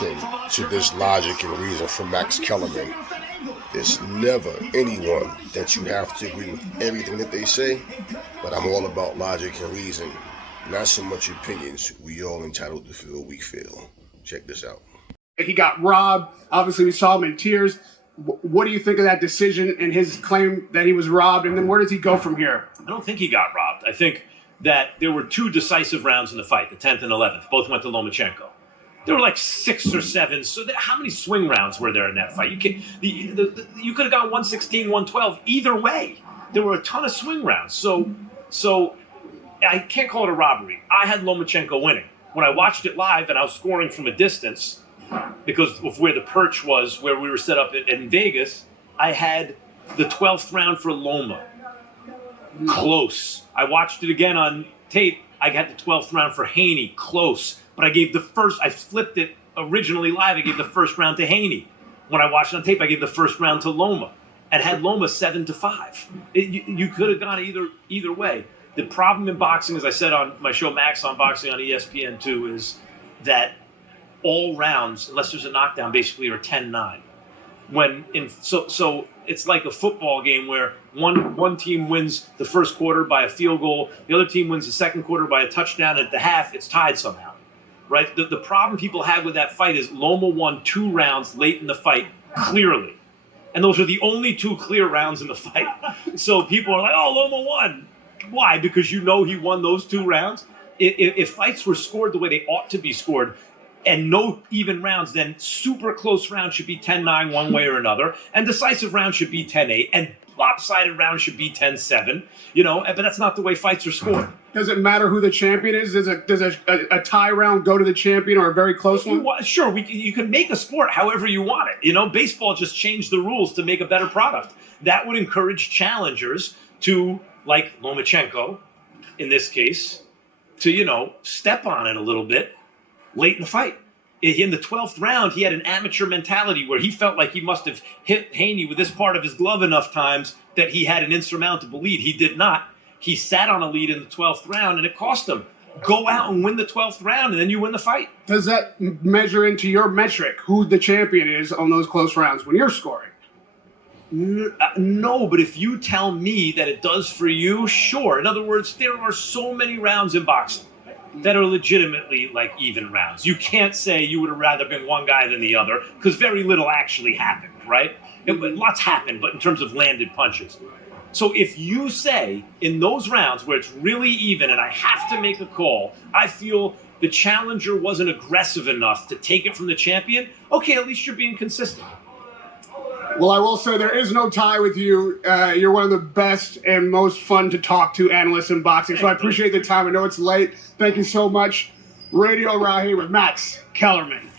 listen to this logic and reason from Max Kellerman. There's never anyone that you have to agree with everything that they say, but I'm all about logic and reason, not so much opinions. We all entitled to feel we feel. Check this out. He got robbed. Obviously, we saw him in tears. What do you think of that decision and his claim that he was robbed? And then where does he go from here? I don't think he got robbed. I think that there were two decisive rounds in the fight, the 10th and 11th. Both went to Lomachenko. There were like 6 or 7. So how many swing rounds were there in that fight? You could have gone 116, 112. Either way, there were a ton of swing rounds. So I can't call it a robbery. I had Lomachenko winning. When I watched it live and I was scoring from a distance, because of where the perch was, where we were set up in Vegas, I had the 12th round for Loma. Close. I watched it again on tape. I got the 12th round for Haney. Close. But I flipped it originally live. I gave the first round to Haney. When I watched it on tape, I gave the first round to Loma and had Loma 7-5. You could have gone either way. The problem in boxing, as I said on my show Max on Boxing on ESPN2, is that all rounds, unless there's a knockdown, basically are 10-9. So it's like a football game where one team wins the first quarter by a field goal, the other team wins the second quarter by a touchdown. At the half, it's tied somehow, right? The problem people had with that fight is Loma won 2 rounds late in the fight clearly, and those are the only 2 clear rounds in the fight. So people are like, "Oh, Loma won." Why? Because he won those 2 rounds. If fights were scored the way they ought to be scored, and no even rounds, then super close rounds should be 10-9 one way or another, and decisive rounds should be 10-8, and lopsided rounds should be 10-7. But that's not the way fights are scored. Does it matter who the champion is? Does a tie round go to the champion or a very close one? Sure, you can make a sport however you want it. Baseball just changed the rules to make a better product. That would encourage challengers to, like Lomachenko, in this case, to, step on it a little bit late in the fight. In the 12th round, he had an amateur mentality where he felt like he must have hit Haney with this part of his glove enough times that he had an insurmountable lead. He did not. He sat on a lead in the 12th round, and it cost him. Go out and win the 12th round, and then you win the fight. Does that measure into your metric, who the champion is on those close rounds when you're scoring? No, but if you tell me that it does for you, sure. In other words, there are so many rounds in boxing that are legitimately like even rounds. You can't say you would have rather been one guy than the other because very little actually happened, right? Lots happened, but in terms of landed punches. So if you say in those rounds where it's really even and I have to make a call, I feel the challenger wasn't aggressive enough to take it from the champion, okay, at least you're being consistent. Well, I will say there is no tie with you. You're one of the best and most fun to talk to analysts in boxing. So I appreciate the time. I know it's late. Thank you so much. Radio Rahi with Max Kellerman.